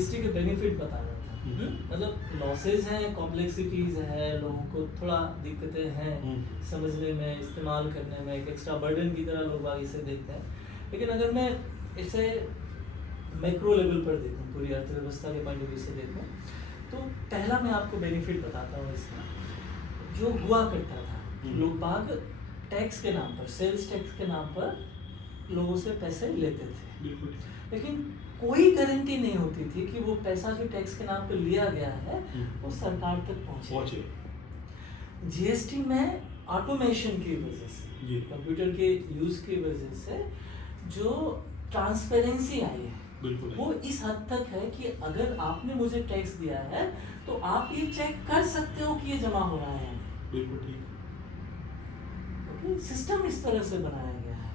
GST के benefit बता रहा था। मतलब लॉसेज हैं, कॉम्प्लेक्सिटीज है, लोगों को थोड़ा दिक्कतें हैं समझने में, इस्तेमाल करने में, एक एक्स्ट्रा बर्डन की तरह लोग आगे से देखते हैं। लेकिन अगर मैं इसे मैक्रो लेवल पर देखूं, पूरी अर्थव्यवस्था के पॉइंट ऑफ व्यू से देखूं, तो पहला मैं आपको बेनिफिट बताता हूँ इसका। जो हुआ करता था, लोग बाग टैक्स के नाम पर, सेल्स टैक्स के नाम पर लोगों से पैसे लेते थे, लेकिन कोई गारंटी नहीं होती थी कि वो पैसा जो टैक्स के नाम पर लिया गया है वो सरकार तक पहुंचे। जीएसटी में ऑटोमेशन की वजह से, कंप्यूटर के यूज की वजह से जो ट्रांसपेरेंसी आई है वो इस हद तक है कि अगर आपने मुझे टैक्स दिया है तो आप ये चेक कर सकते हो कि ये जमा हो रहा है। बिल्कुल ठीक। सिस्टम इस तरह से बनाया गया है।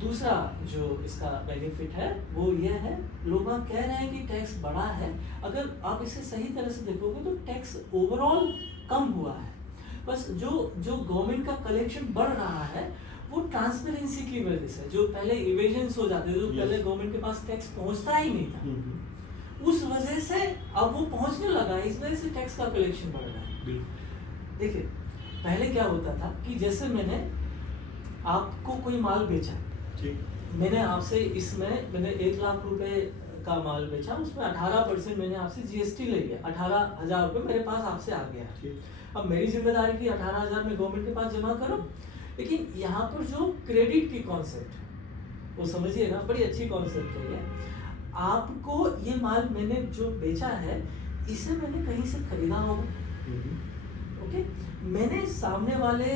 दूसरा जो इसका बेनिफिट है वो ये है, लोग कह रहे हैं कि टैक्स बढ़ा है, अगर आप इसे सही तरह से देखोगे तो टैक्स ओवरऑल कम हुआ है, बस जो गवर्नमेंट का कलेक्शन बढ़ रहा है वो ट्रांसपेरेंसी की वजह से। जो पहले इवेजन्स हो जाते थे, जो पहले गवर्नमेंट के पास टैक्स पहुंचता ही नहीं था, उस वजह से अब वो पहुंचने लगा, इस वजह से टैक्स का कलेक्शन बढ़ रहा है। देखिए पहले क्या होता था कि जैसे मैंने आपको कोई माल बेचा, मैंने आपसे इसमें मैंने 1 लाख रुपए का माल बेचा, उसमें 18% मैंने आपसे जीएसटी ले लिया, 18,000 रुपये मेरे पास आपसे आ गया। अब मेरी जिम्मेदारी की 18,000 में गवर्नमेंट के पास जमा करो, लेकिन यहाँ पर जो क्रेडिट की कॉन्सेप्ट वो समझिएगा, बड़ी अच्छी कॉन्सेप्ट है ये। आपको ये माल मैंने जो बेचा है इसे मैंने कहीं से खरीदा होगा, ओके, मैंने सामने वाले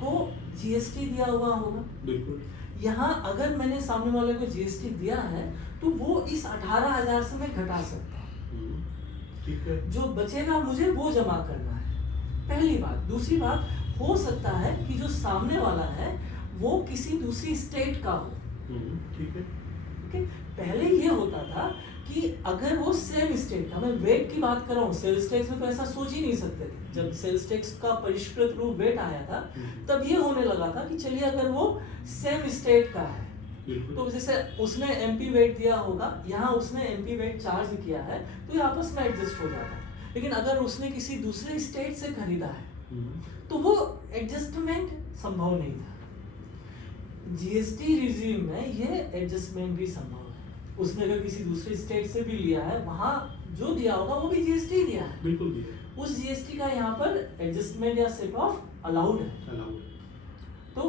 को जीएसटी दिया हुआ होगा। बिल्कुल। यहाँ अगर मैंने सामने वाले को जीएसटी दिया है तो वो इस 18,000 से मैं घटा सकता हूँ, ठीक है। जो बचेगा मुझे वो जमा करना है, पहली बात। दूसरी बात, हो सकता है कि जो सामने वाला है वो किसी दूसरी स्टेट का हो, ठीक है। ओके। पहले ये होता था कि अगर वो सेम स्टेट का, मैं वेट की बात कर रहा हूँ, सेल्स टैक्स में तो ऐसा सोच ही नहीं सकते थे। जब सेल्स टैक्स का परिष्कृत रूप वेट आया था तब ये होने लगा था कि चलिए अगर वो सेम स्टेट का है तो जैसे उसने एमपी वेट दिया होगा, यहाँ उसने एमपी वेट चार्ज किया है, तो ये आपस में एडजस्ट हो जाता है। लेकिन अगर उसने किसी दूसरे स्टेट से खरीदा है तो वो एडजस्टमेंट संभव नहीं था। जीएसटी रिजीम में ये एडजस्टमेंट भी संभव है। उसने अगर किसी दूसरे स्टेट से भी लिया है, वहां जो दिया होगा वो भी जीएसटी दिया है, बिल्कुल दिया। उस जीएसटी का यहाँ पर एडजस्टमेंट या सेट ऑफ अलाउड है। तो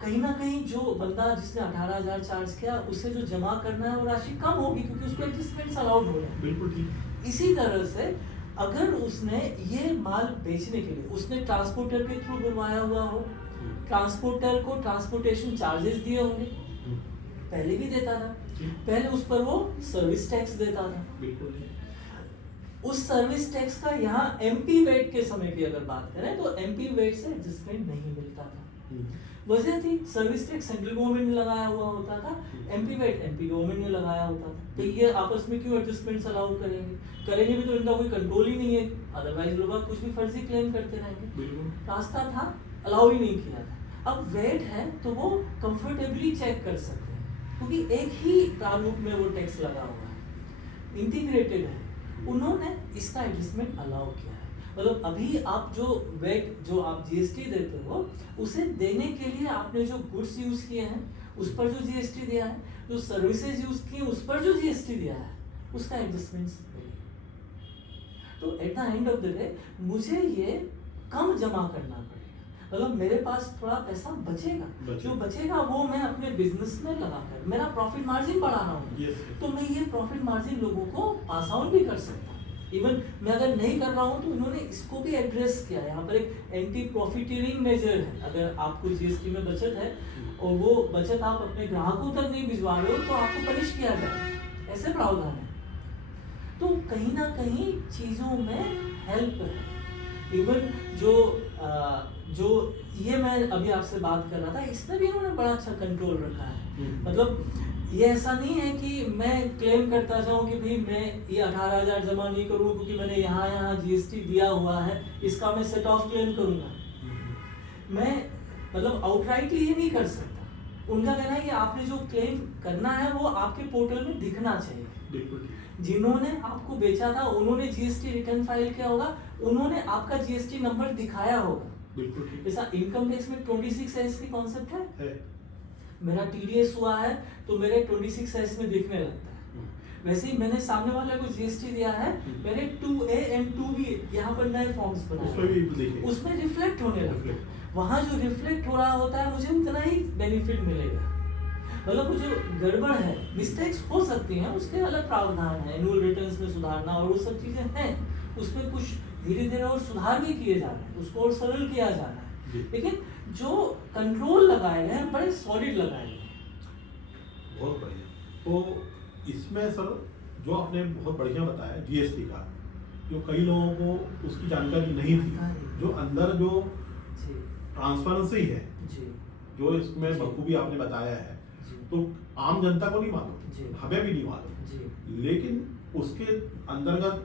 कहीं ना कहीं जो बंदा जिसने 18,000 चार्ज किया उसे जो जमा करना है वो राशि कम होगी, क्योंकि उसको एडजस्टमेंट अलाउड हो रहे हैं। बिल्कुल ठीक। इसी तरह से अगर उसने ये माल बेचने के लिए उसने ट्रांसपोर्टर के थ्रू बुलवाया हुआ हो, ट्रांसपोर्टर को ट्रांसपोर्टेशन चार्जेस दिए होंगे, पहले भी देता था, पहले उस पर वो सर्विस टैक्स देता था। बिल्कुल। उस सर्विस टैक्स का यहाँ एमपी वेट के समय की अगर बात करें तो एमपी वेट से एडजस्टमेंट नहीं मिलता था। वजह थी सर्विस टैक्स सेंट्रल गवर्नमेंट ने लगाया हुआ होता था, एमपी वेट एमपी गवर्नमेंट ने लगाया होता था। तो ये आपस में क्यों एडजस्टमेंट्स अलाउ करेंगे भी तो इनका कोई कंट्रोल ही नहीं है, अदरवाइज लोग कुछ भी फर्जी क्लेम करते रहेंगे। रास्ता था, अलाउ ही नहीं किया था। अब वेट है तो वो कंफर्टेबली चेक कर सकते हैं, क्योंकि एक ही प्रारूप में वो टैक्स लगा हुआ है, इंटीग्रेटेड है। उन्होंने इसका एडजस्टमेंट अलाउ किया है। मतलब अभी आप जो वेट जो आप जीएसटी देते हो उसे देने के लिए आपने जो गुड्स यूज किए हैं उस पर जो जीएसटी दिया है, जो सर्विसेज यूज किए उस पर जो जीएसटी दिया है, उसका एडजस्टमेंट। तो at the end of the day मुझे ये कम जमा करना पड़ेगा, मतलब मेरे पास थोड़ा पैसा बचेगा, जो बचेगा वो मैं अपने बिजनेस में लगाकर मेरा प्रॉफिट मार्जिन बढ़ा रहा हूँ, तो मैं ये प्रॉफिट मार्जिन लोगों को पास ऑन भी कर सकता हूँ। इवन मैं अगर नहीं कर रहा हूँ तो इन्होंने इसको भी एड्रेस किया है। यहाँ पर एक एंटी प्रॉफिटियरिंग मेजर है। अगर आपको जीएसटी में बचत है और वो बचत आप अपने ग्राहकों तक नहीं भिजवा रहे हो तो आपको पनिश किया जाए, ऐसे प्रावधान है। तो कहीं ना कहीं चीज़ों में हेल्प है। इवन जो ये मैं अभी आपसे बात कर रहा था, इसमें भी इन्होंने बड़ा अच्छा कंट्रोल रखा है। मतलब ये ऐसा नहीं है कि मैं क्लेम करता जाऊं कि भाई मैं ये 18,000 जमा नहीं करूँ क्योंकि मैंने यहाँ जीएसटी दिया हुआ है, इसका मैं सेट ऑफ क्लेम करूंगा। मैं मतलब आउटराइटली ये नहीं कर सकता। उनका कहना है कि आपने जो क्लेम करना है वो आपके पोर्टल में दिखना चाहिए। जिन्होंने आपको बेचा था उन्होंने जीएसटी रिटर्न फाइल किया होगा, उन्होंने आपका जीएसटी नंबर दिखाया होगा। बिल्कुल ठीक जैसा इनकम टैक्स में 26S की कॉन्सेप्ट है। मेरा टीडीएस हुआ है तो मेरे 26S में दिखने लगता है। वैसे ही मैंने सामने वाले को जीएसटी दिया है, मैंने 2A एंड 2B यहाँ पर नए फॉर्म्स उसमें भी देखिए, बनाए, उसमें रिफ्लेक्ट होने लगता है। Reflect। वहाँ जो रिफ्लेक्ट हो रहा होता है मुझे उतना ही बेनिफिट मिलेगा। मतलब वो जो गड़बड़ है, मिस्टेक्स हो सकती हैं, उसके अलग प्रावधान है, एनुअल रिटर्न्स में सुधारना और वो सब चीजें हैं, उसमें कुछ धीरे धीरे और सुधार भी किए जा रहे हैं, उसको और सरल किया जा रहा है, लेकिन जो कंट्रोल लगाए गए हैं बड़े सॉलिड लगाए गए हैं। बहुत बढ़िया। तो इसमें सर जो आपने बहुत बढ़िया बताया जीएसटी का, जो कई लोगों को उसकी जानकारी नहीं थी, जो अंदर जो ट्रांसपेरेंसी है, जो इसमें बखूबी आपने बताया है, तो आम जनता को नहीं मालूम, हमें भी नहीं मालूम, लेकिन उसके अंतर्गत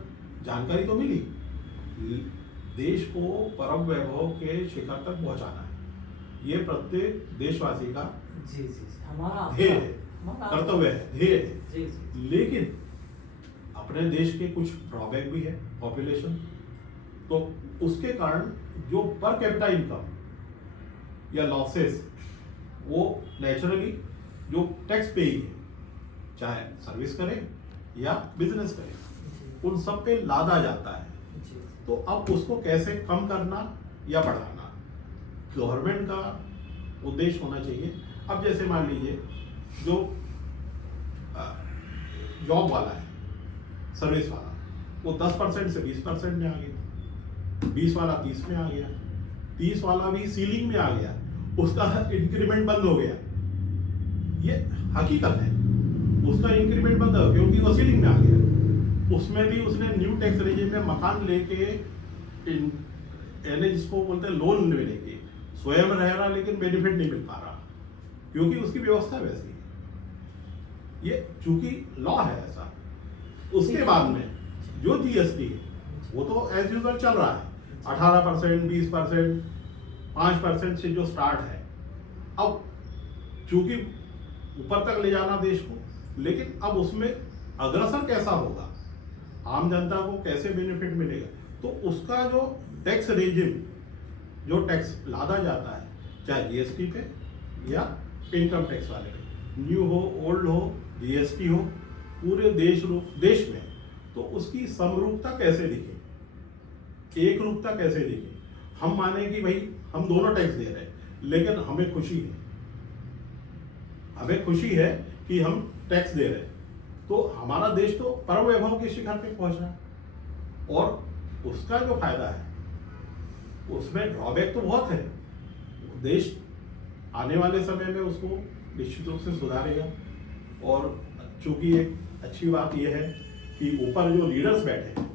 जानकारी तो मिली। देश को परम वैभव के शिखर तक पहुंचाना है, ये प्रत्येक देशवासी का हमारा ध्येय है, कर्तव्य है, ध्येय है। लेकिन अपने देश के कुछ ड्रॉबैक भी है, पॉपुलेशन, तो उसके कारण जो पर कैपिटा इनकम या लॉसेस, वो नेचुरली जो टैक्स पेई है, चाहे सर्विस करें या बिजनेस करें, उन सब पे लादा जाता है। तो अब उसको कैसे कम करना या बढ़ाना, गवर्नमेंट का उद्देश्य होना चाहिए। अब जैसे मान लीजिए जो जॉब वाला है, सर्विस वाला, वो 10% से 20% में आ गया, 20 वाला 30 में आ गया, 30 वाला भी सीलिंग में आ गया, उसका इंक्रीमेंट बंद हो गया। ये हकीकत है, उसका इंक्रीमेंट बंद हो क्योंकि वो सीलिंग में आ गया। उसमें भी उसने न्यू टैक्स रेजिम में मकान लेके, यानी जिसको बोलते हैं लोन लेके, स्वयं रह रहा लेकिन बेनिफिट नहीं मिल पा रहा, क्योंकि उसकी व्यवस्था वैसी है। ये चूंकि लॉ है ऐसा। उसके बाद में जो जीएसटी है वो तो एज यूजुअल चल रहा है, 18%, 20%, 5% से जो स्टार्ट है। अब चूंकि ऊपर तक ले जाना देश को, लेकिन अब उसमें अग्रसर कैसा होगा, आम जनता को कैसे बेनिफिट मिलेगा, तो उसका जो टैक्स रेजिम, जो टैक्स लादा जाता है, चाहे जीएसटी पे या इनकम टैक्स वाले पे, न्यू हो, ओल्ड हो, जीएसटी हो, पूरे देश में, तो उसकी समरूपता कैसे दिखे, एक रूपता कैसे दिखे। हम माने कि भाई हम दोनों टैक्स दे रहे हैं, लेकिन हमें खुशी है कि हम टैक्स दे रहे हैं, तो हमारा देश तो परम वैभव के शिखर पे पहुंच रहा है। और उसका जो फायदा है, उसमें ड्रॉबैक तो बहुत है, देश आने वाले समय में उसको निश्चित रूप से सुधारेगा। और चूंकि एक अच्छी बात यह है कि ऊपर जो लीडर्स बैठे हैं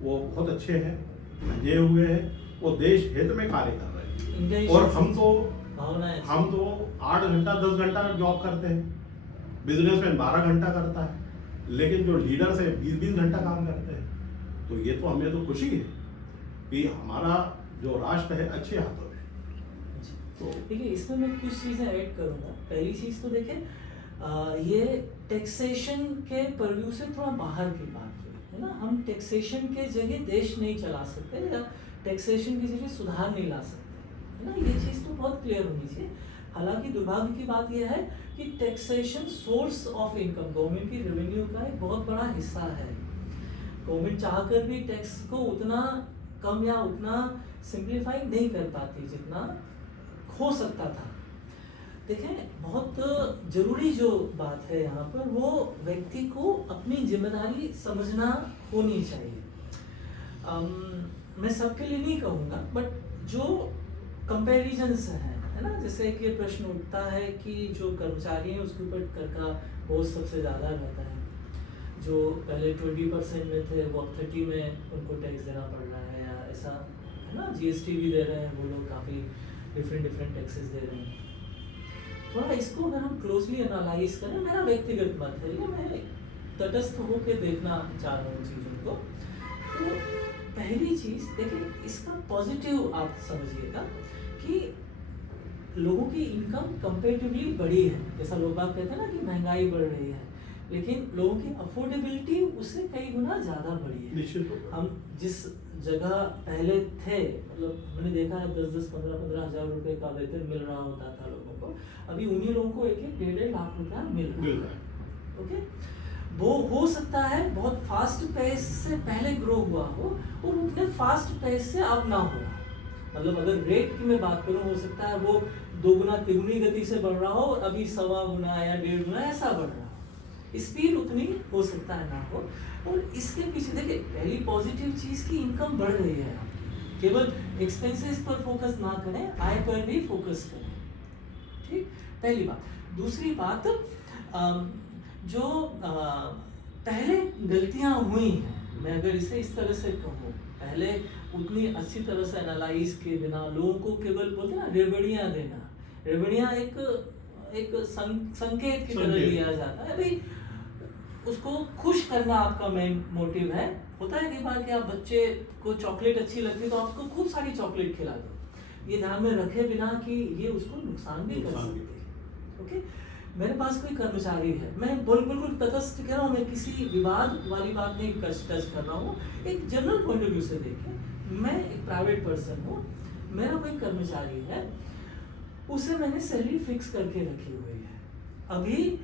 वो बहुत अच्छे हैं, मंजे हुए हैं, वो देश हित में कार्य कर रहे हैं। और हम तो 8 घंटा 10 घंटा जॉब करते हैं, बिजनेसमैन 12 घंटा करता है, लेकिन जो लीडर्स है 20-20 घंटा काम करते हैं। तो ये तो हमें तो खुशी है कि हमारा जो राष्ट्र है अच्छे हाथों में। तो देखिए, इसमें मैं कुछ चीज़ें ऐड करूँगा। पहली चीज़ तो देखें, ये टैक्सेशन के परव्यू से थोड़ा बाहर की बात है ना। हम टैक्सेशन के जगह देश नहीं चला सकते या टैक्सेशन की जगह सुधार नहीं ला सकते, है ना। ये चीज़ तो बहुत क्लियर होनी चाहिए। हालांकि दुर्भाग्य की बात यह है कि taxation source of income, government की रेवेन्यू का एक बहुत बड़ा हिस्सा है। गवर्नमेंट चाहकर भी टैक्स को उतना कम या उतना सिंप्लीफाई नहीं कर पाती जितना हो सकता था। देखें, बहुत जरूरी जो बात है यहाँ पर, वो व्यक्ति को अपनी जिम्मेदारी समझना होनी चाहिए। मैं सबके लिए नहीं कहूँगा, बट जो कंपैरिजन्स हैं, है ना, जैसे कि प्रश्न उठता है कि जो कर्मचारी हैं उसके ऊपर कर का बोझ सबसे ज़्यादा रहता है। जो पहले 20% में थे वो अब 30 में उनको टैक्स देना पड़ रहा है, या ऐसा, है ना। जीएसटी भी दे रहे हैं वो लोग, काफ़ी डिफरेंट टैक्सेस दे रहे हैं। थोड़ा इसको अगर हम क्लोजली एनालाइज करें, मेरा व्यक्तिगत मत है ये, मैं तटस्थ होकर देखना चाह रहा हूँ चीज़ों को। तो पहली चीज़ देखिए, इसका पॉजिटिव आप समझिएगा कि लोगों की इनकम कंपेरेटिवली बड़ी है। जैसा लोग बात कहते हैं ना कि महंगाई बढ़ रही है, लेकिन लोगों की अफोर्डेबिलिटी उससे कई गुना ज़्यादा बढ़ी है। निश्चित रूप से। हम जिस जगह पहले थे, मतलब मैंने देखा है 10-10, 15-15 हज़ार रुपए का वेतन मिल रहा होता था लोगों को, अभी उन्हीं लोगों को 1-1, 1.5 लाख रुपया मिल रहा है। ओके, वो हो सकता है बहुत फास्ट पेस से पहले ग्रो हुआ हो और उतने फास्ट पेस से अब ना हो रहा। मतलब अगर रेट की मैं बात करूं, हो सकता है वो 2 गुना 3 गुनी गति से बढ़ रहा हो और अभी 1.25 गुना या 1.5 गुना ऐसा बढ़ रहा हो। स्पीड उतनी हो सकता है ना हो। और इसके पीछे देखिए, पहली पॉजिटिव चीज़ की इनकम बढ़ रही है आपकी। केवल एक्सपेंसेस पर फोकस ना करें, आय पर भी फोकस करें। ठीक, पहली बात। दूसरी बात, जो पहले गलतियां हुई हैं, मैं अगर इसे इस तरह से कहूँ, पहले उतनी अच्छी तरह से एनालाइज के बिना लोगों को केवल बोलते ना रेवड़ियाँ देना, रेवड़ियाँ एक संकेत की तरह लिया जाता है। भाई उसको खुश करना आपका मेन मोटिव है। होता है कई बार कि आप बच्चे को चॉकलेट अच्छी लगती है तो आप उसको खूब सारी चॉकलेट खिला दो, ये ध्यान में रखे बिना कि ये उसको नुकसान भी कर सकती है। ओके, मेरे पास कोई कर्मचारी है, मैं बिल्कुल तटस्थ कह रहा हूँ, मैं किसी विवाद वाली बात नहीं टच कर रहा हूँ, एक जनरल पॉइंट ऑफ व्यू से देखिए। मैं एक प्राइवेट पर्सन हूँ, मेरा कोई कर्मचारी है, उसे मैंने सैलरी फिक्स करके रखी हुई है। अभी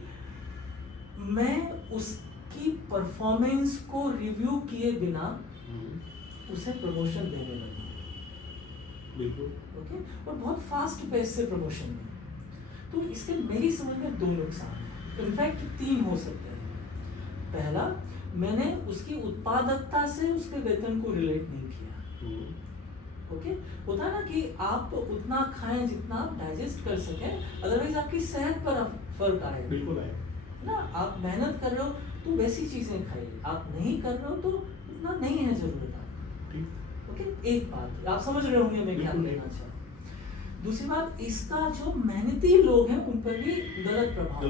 मैं उसकी परफॉर्मेंस को रिव्यू किए बिना उसे प्रमोशन देने लगा। बिल्कुल। ओके, और बहुत फास्ट पेस से प्रमोशन में, तो इसके मेरी समझ में 2 नुकसान हैं, इनफैक्ट 3 हो सकते हैं। पहला, मैंने उसकी उत्पादकता से उसके वेतन को रिलेट नहीं किया। ओके, होता है ना कि आप उतना खाएं जितना आप डाइजेस्ट कर सकें, अदरवाइज आपकी सेहत पर फर्क आएगा। बिल्कुल आए ना, आप मेहनत कर रहे हो तो वैसी चीजें खाइए, आप नहीं कर रहे हो तो उतना नहीं है जरूरत आपको। ओके, एक बात आप समझ रहे होंगे मैं क्या कहना चाहता हूँ। दूसरी बात, इसका जो मेहनती लोग हैं उन पर भी गलत प्रभाव।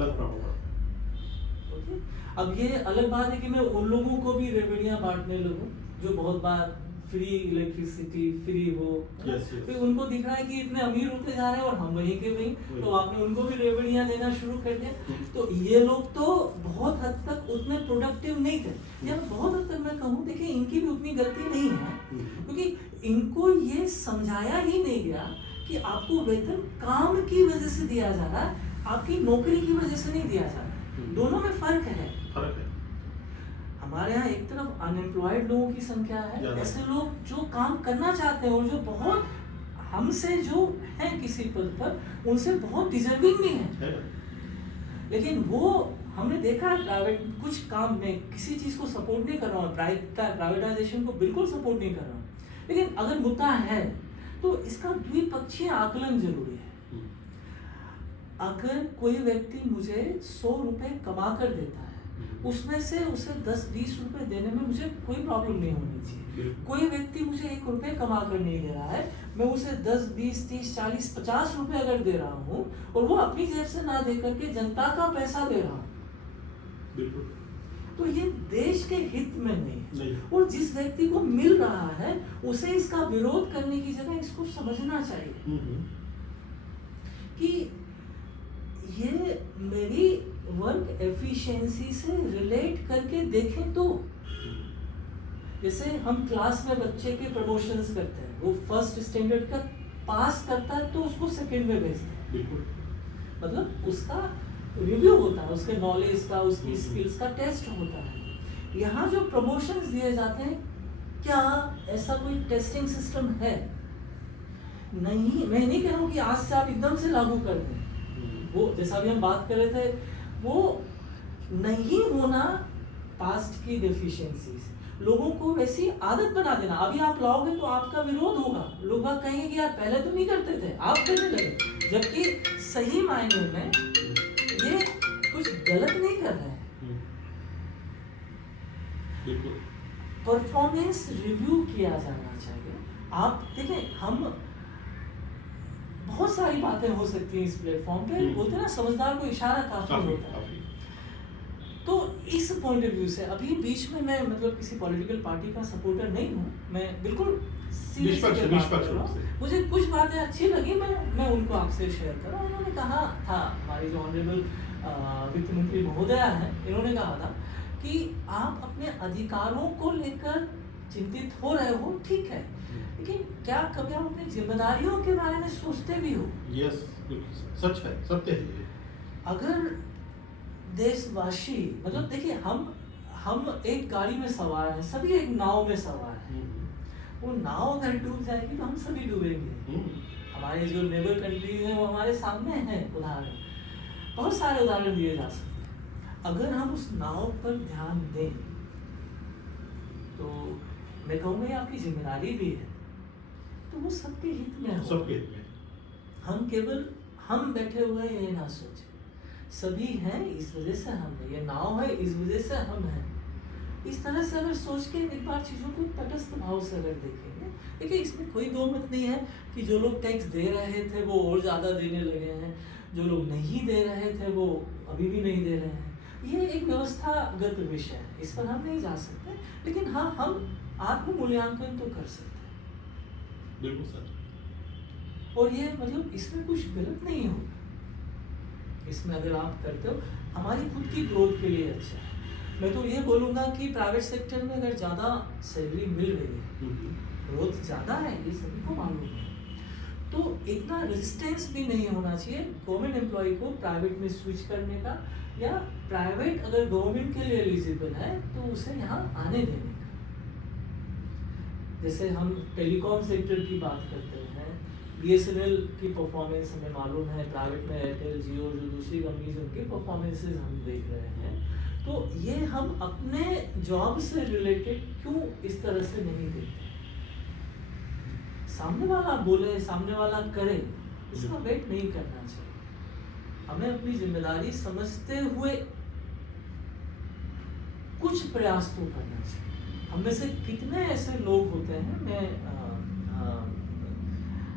ओके, अब ये अलग बात है कि मैं उन लोगों को भी रेवड़ियां बांटने लगूं जो बहुत बार फ्री इलेक्ट्रिसिटी फ्री हो, फिर उनको दिख रहा है कि इतने अमीर होते जा रहे हैं और हम वहीं के वहीं, तो आपने उनको भी रेवड़ियां देना शुरू कर दिया। तो ये लोग तो बहुत हद तक उतने प्रोडक्टिव नहीं थे, या बहुत हद तक मैं कहूँ, देखिए इनकी भी उतनी गलती नहीं है, क्योंकि इनको ये समझाया ही नहीं गया कि आपको वेतन काम की वजह से दिया जा रहा है, आपकी नौकरी की वजह से नहीं दिया जा रहा। दोनों में फर्क है। हमारे यहाँ एक तरफ अनएम्प्लॉयड लोगों की संख्या है, ऐसे लोग जो काम करना चाहते हैं और जो बहुत हमसे जो है किसी पद पर, उनसे बहुत डिजर्विंग भी है। लेकिन वो हमने देखा है प्राइवेट कुछ काम में, किसी चीज को सपोर्ट नहीं कर रहा हूँ, प्राइवेटाइजेशन को बिल्कुल सपोर्ट नहीं कर रहा हूँ, लेकिन अगर मुद्दा है तो इसका द्विपक्षीय आकलन जरूरी है। अगर कोई व्यक्ति मुझे 100 रुपए कमा कर देता है, उसमें से उसे 10-20 रुपए देने में मुझे कोई प्रॉब्लम नहीं होनी चाहिए। कोई व्यक्ति मुझे 1 रुपए कमा कर नहीं दे रहा है, मैं उसे 10, 20, 30, 40, 50 रुपए अगर दे रहा हूँ और वो अपनी जेब से ना दे करके जनता का पैसा दे रहा हूँ, तो ये देश के हित में नहीं है। और जिस व्यक्ति को मिल रहा है उसे इसका विरोध करने की जगह इसको समझना चाहिए कि ये मेरी वर्क एफिशिएंसी से रिलेट करके देखें तो, जैसे हम क्लास में बच्चे के प्रमोशंस करते हैं, वो फर्स्ट स्टैंडर्ड का पास करता है तो उसको सेकंड में भेजते हैं, मतलब उसका रिव्यू होता है, उसके नॉलेज का, उसकी स्किल्स का टेस्ट होता है। यहाँ जो प्रमोशंस दिए जाते हैं, क्या ऐसा कोई टेस्टिंग सिस्टम है? नहीं, मैं नहीं कह रहा हूँ कि आज से आप एकदम से लागू कर दें, वो जैसा भी हम बात कर रहे थे, वो नहीं होना पास्ट की डेफिशिएंसीज, लोगों को वैसी आदत बना देना। अभी आप लाओगे तो आपका विरोध होगा, लोग कहेंगे कि यार पहले तो नहीं करते थे, आप करने लगे, जबकि सही मायने में ये कुछ गलत नहीं कर रहे हैं। परफॉर्मेंस रिव्यू किया जाना चाहिए। आप देखें, हम बहुत सारी बातें हो सकती हैं इस प्लेटफॉर्म पे, बोलते हैं ना समझदार को इशारा काफी होता है। तो इस पॉइंट ऑफ व्यू से अभी बीच में मैं मतलब किसी पॉलिटिकल पार्टी का सपोर्टर नहीं हूँ, मैं बिल्कुल मुझे कुछ बातें अच्छी लगी, मैं उनको आपसे शेयर कर रहा हूँ। उन्होंने कहा था, हमारे जो ऑनरेबल वित्त मंत्री महोदया हैं, इन्होंने कहा था कि आप अपने अधिकारों को लेकर चिंतित हो रहे हो, ठीक है, लेकिन क्या कभी आप अपनी जिम्मेदारियों के बारे में सोचते भी हो? यस, सच है, सत्य है ये। अगर देशवासी, मतलब देखिए, हम एक गाड़ी में सवार हैं, सभी एक नाव में सवार हैं। वो नाव अगर डूब जाएगी तो हम सभी डूबेंगे। हमारे जो नेबर कंट्रीज हैं वो हमारे सामने हैं, उदाहरण बहुत सारे उदाहरण दिए जा सकते हैं। अगर हम उस नाव पर ध्यान दें तो मैं कहूँगा ये आपकी जिम्मेदारी भी है, तो वो सबके हित में हो। सबके हित में। हम केवल हम बैठे हुए ये ना सोचें, सभी हैं इस वजह से हम हैं, ये नाव है इस वजह से हम हैं। इस तरह से अगर सोच के एक बार चीज़ों को तटस्थ भाव से अगर देखेंगे, देखिए इसमें कोई दो मत नहीं है कि जो लोग टैक्स दे रहे थे वो और ज़्यादा देने लगे हैं, जो लोग नहीं दे रहे थे वो अभी भी नहीं दे रहे हैं। ये एक व्यवस्थागत विषय है, इस पर हम नहीं जा सकते, लेकिन हाँ, हम आत्म मूल्यांकन तो कर सकते हैं। बिल्कुल सर। और ये मतलब इसमें कुछ गलत नहीं होगा, इसमें अगर आप करते हो हमारी खुद की ग्रोथ के लिए अच्छा है। मैं तो ये बोलूँगा कि प्राइवेट सेक्टर में अगर ज़्यादा सैलरी मिल रही है, ग्रोथ ज़्यादा है, ये सभी को मालूम है, तो इतना रेजिस्टेंस भी नहीं होना चाहिए गवर्नमेंट एम्प्लॉय को प्राइवेट में स्विच करने का, या प्राइवेट अगर गवर्नमेंट के लिए एलिजिबल है तो उसे यहाँ आने देने का। जैसे हम टेलीकॉम सेक्टर की बात करते हैं, BSNL की परफॉर्मेंस हमें मालूम है, प्राइवेट में एयरटेल, जियो, जो दूसरी कंपनीज उनकी परफॉर्मेंसेज हम देख रहे हैं, तो ये हम अपने जॉब से रिलेटेड क्यों इस तरह से नहीं देखते? सामने वाला बोले, सामने वाला करे, इसका वेट नहीं करना चाहिए। हमें अपनी जिम्मेदारी समझते हुए कुछ प्रयास तो करना चाहिए। हम में से कितने ऐसे लोग होते हैं, मैं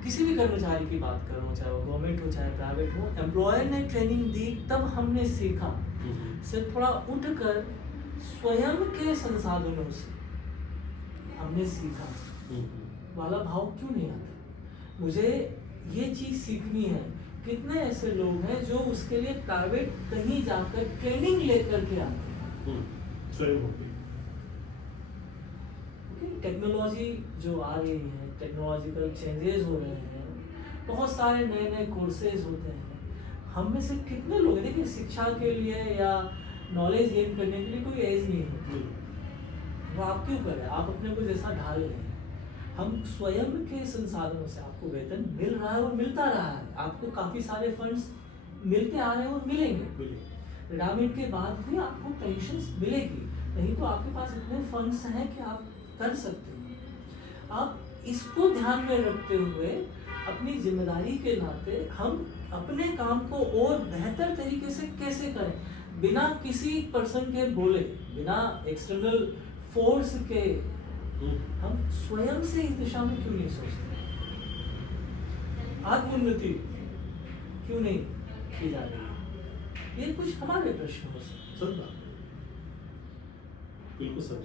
किसी भी कर्मचारी की बात कर रहा हूँ, चाहे वो गवर्नमेंट हो चाहे प्राइवेट हो, एम्प्लॉयर ने ट्रेनिंग दी तब हमने सीखा, सिर्फ थोड़ा उठकर स्वयं के संसाधनों से हमने सीखा वाला भाव क्यों नहीं आता? मुझे ये चीज़ सीखनी है। कितने ऐसे लोग हैं जो उसके लिए प्राइवेट कहीं जाकर ट्रेनिंग लेकर के आते हैं। टेक्नोलॉजी जो आ रही है, टेक्नोलॉजिकल चेंजेस हो रहे हैं, बहुत सारे नए नए कोर्सेज होते हैं। हम में से कितने लोग, देखिए शिक्षा के लिए या नॉलेज गेन करने के लिए कोई एज नहीं होती, वो आप क्यों करें? आप अपने को जैसा ढाल रहे हैं। हम स्वयं के संसाधनों से, आपको वेतन मिल रहा है और मिलता रहा है, आपको काफ़ी सारे फंड्स मिलते आ रहे हैं और मिलेंगे। रिटायरमेंट के बाद भी आपको पेंशन मिलेगी, नहीं तो आपके पास इतने फंड्स हैं कि आप कर सकते हैं। आप इसको ध्यान में रखते हुए अपनी जिम्मेदारी के नाते हम अपने काम को और बेहतर तरीके से कैसे करें, बिना किसी पर्सन के बोले, बिना एक्सटर्नल फोर्स के, हम स्वयं से इस दिशा में क्यों नहीं सोचते? आत्मोन्नति क्यों नहीं की जा रही? ये कुछ हमारे प्रश्न हो सकते हैं। बिल्कुल सच।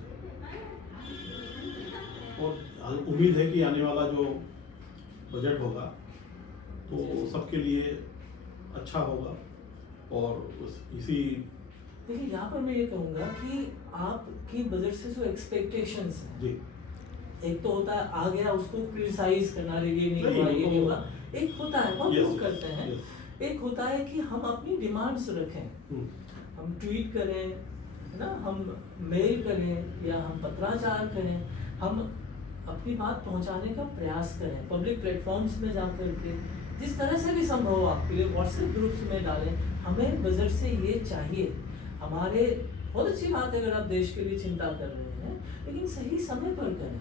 और उम्मीद है कि आने वाला जो बजट होगा तो सबके लिए अच्छा होगा। और इसी देखिए, यहाँ पर मैं ये कहूँगा कि आपकी बजट से जो एक्सपेक्टेशंस हैं जी, एक तो होता है आ गया उसको क्रिटिसाइज करना, ये नहीं हुआ, ये नहीं हुआ, एक होता है बहुत लोग करते हैं, एक होता है कि हम अपनी डिमांड्स रखें, हम ट्वीट करें, है ना, हम मेल करें या हम पत्राचार करें, हम अपनी बात पहुंचाने का प्रयास करें, पब्लिक प्लेटफॉर्म्स में जा करके जिस तरह से भी संभव हो आपके लिए व्हाट्सएप ग्रुप्स में डालें, हमें बजट से ये चाहिए। हमारे बहुत अच्छी बात है अगर आप देश के लिए चिंता कर रहे हैं, लेकिन सही समय पर करें।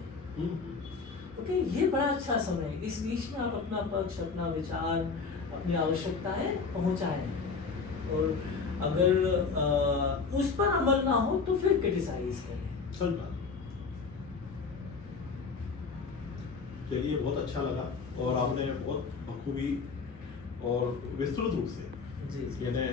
ओके, ये बड़ा अच्छा समय है, इस बीच में आप अपना पक्ष, अपना विचार, अपनी आवश्यकताएं पहुंचाएं, और अगर उस पर अमल ना हो तो फिर क्रिटिसाइज करें। सच बात। चलिए, बहुत अच्छा लगा और आपने बहुत बखूबी और विस्तृत रूप से यानी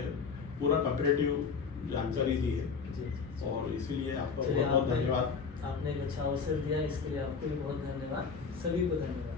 पूरा कंपैरेटिव जानकारी दी है जी। और इसीलिए आपका बहुत बहुत धन्यवाद। आपने एक अच्छा अवसर दिया, इसके लिए आपको भी बहुत धन्यवाद। सभी को धन्यवाद।